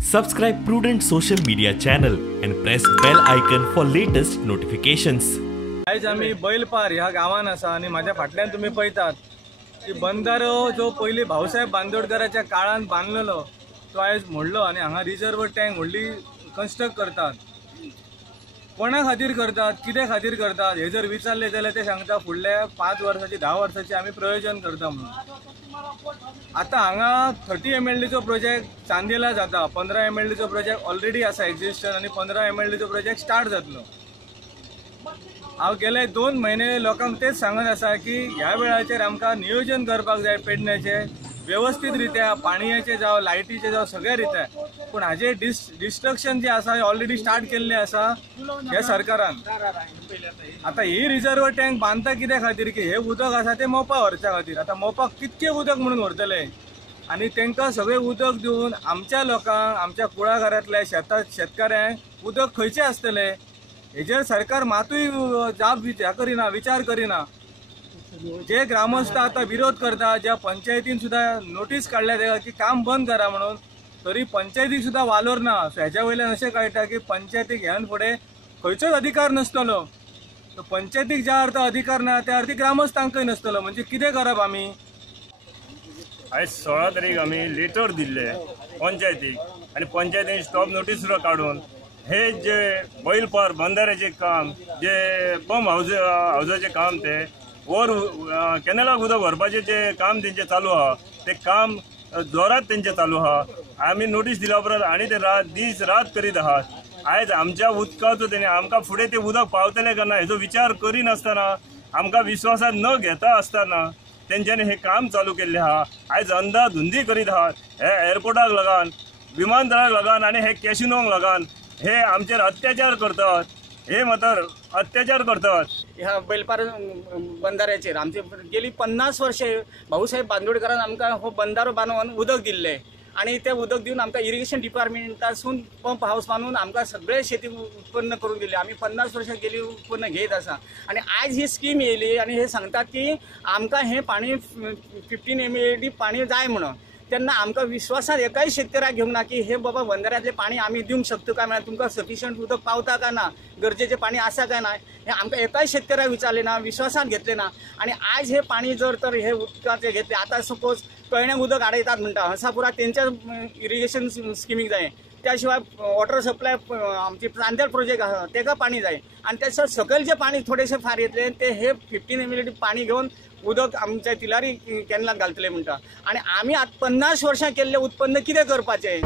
Subscribe Prudent social media channel and press bell icon for latest notifications. आज आम्ही बैलपार ह्या गावान आसा आणि माझ्या फाटल्यान तुम्ही पळयतात की बंधारो जो पयली भाऊसाहेब बांदोडकराच्या काळान बांधलेलो तो आज मोडलो आणि हांगा रिजर्व टँक व्हडली कन्स्ट्रक्ट करतात। कोणा खातीर करतात, कित्या खातीर करतात हे जर विचारले जाल्यार ते सांगता फुडल्या 5 वर्सांची 10 वर्सांची आम्ही प्रयोजन करता म्हणून। आता हांगा 30 mld चो प्रोजेक्ट चांदेला जाता, 15 mld चो प्रोजेक्ट ऑलरेडी आसा एक्झिस्टन आणि 15 mld चो प्रोजेक्ट स्टार्ट जातलो। हांव गेले 2 महिने लोकांक तेच सांगत आसा की ह्या वेळाचेर आमकां नियोजन करपाक जाय पेडण्याचे व्यवस्थित रित्या, पाणयाचे जावं लायटीचे जावं सगळ्या रित्या, पण हाजे डिस्ट्रक्शन जे आसा ऑलरेडी स्टार्ट केल्ले आसा ह्या सरकारान। आता ही रिजर्व टँक बांधता कित्या खातीर की हे उदक आसा ते मोपा व्हरच्या खातीर। आता मोपाक कितके उदक म्हणून व्हरतले आणि तांकां सगळे उदक दिवन आमच्या लोकांक, आमच्या कुळाघरांतल्या शेतकऱ्यांक उदक खंयचे आसतले हेजेर सरकार मातूय करिना, विचार करिना। जे ग्रामस्थ आता विरोध करता, ज्या पंचायतीन सुद्धा नोटीस काढल्या तेका की काम बंद करा म्हणून, तरी पंचायतीक सुद्धा वालोर ना। सो हेच्या वयल्यान अशें कळटा की पंचायतीक ह्यान फुडें खंयचोच अधिकार नसतलो। तो पंचायतीक ज्या अर्थ अधिकार ना त्या अर्थी ग्रामस्थांकय नसतलो, म्हणजे कितें करप आमी? आज 16 तारीख आम्ही लेटर दिले पंचायतीक आणि पंचायतीन स्टॉप नोटीस सुद्धा काढून हे जे बैलपार बंधाऱ्याचे काम, जे पंप हाऊसाचे काम, ते वर कॅनलाक उदक भरपाचे जे काम तेंचे चालू आहा ते काम जोरात तेंचे चालू आहा। आम्ही नोटीस दिल्या उपरांत आणि ते दीस रात करीत आहात। आज आमच्या उदकाचो तेणे आमकां फुडें ते उदक पावतले काय ना हेचो विचार करिनासतना, आमकां विश्वासात न घेता आसतना तेंच्यांनी हे काम चालू केल्ले आहा। आज अंधाधुंदी करीत आहात। हे एअरपोर्टाक लागून, विमानतळाक लागून आणि हे कॅसिनोक लागून हे आमचेर अत्याचार करतात, हे मात्र अत्याचार करतात। ह्या बैलपार बंधाऱ्याचेर आमचे गेली 50 वर्षे भाऊसाहेब बांदोडकरान आमकां हो बंधारो बांदून उदक दिल्ले आणि ते उदक दिवन आमकां इरिगेशन डिपार्टमेंटासून पंप हाऊस बांदून आमकां सगळे शेती उत्पन्न करून दिले। आम्ही 50 वर्षां गेली उत्पन्न घेत आसा आणि आज ही स्कीम येयली आणि हे सांगतात की आमकां हे पाणी 15 mld पाणी जाय म्हणून। तेन्ना आमकां विश्वासात एकाय शेतकऱ्याक घेवंक ना की हे बाबा बंधाऱ्यातले पाणी आम्ही दिवंक शकतो काय, म्हळ्यार तुमकां सफिशियंट उदक पावता काय ना, गरजेचे पाणी आसा काय ना, हे आमकां एकाय शेतकऱ्याक विचारले ना, विश्वासात घेतले ना। आणि आज हे पाणी जर तर हे उदकाचे घेतले, आता सपोज कळण्याक उदक आडयतात म्हणटा हंसापुरा तेंच्या इरिगेशन स्किमीक जाय, त्या शिवाय वॉटर सप्लाय आमची चांदेल प्रोजेक्ट आसा तेका पाणी जाय आणि त्याचं सकयल जे पाणी थोडेसे फार येतले ते हे 15 mld पाणी घेऊन उदक आमच्या तिलारी कॅनलाक घालतले म्हणटा। आणि आम्ही आज 50 वर्षां केल्ले उत्पन्न कितें करपाचें?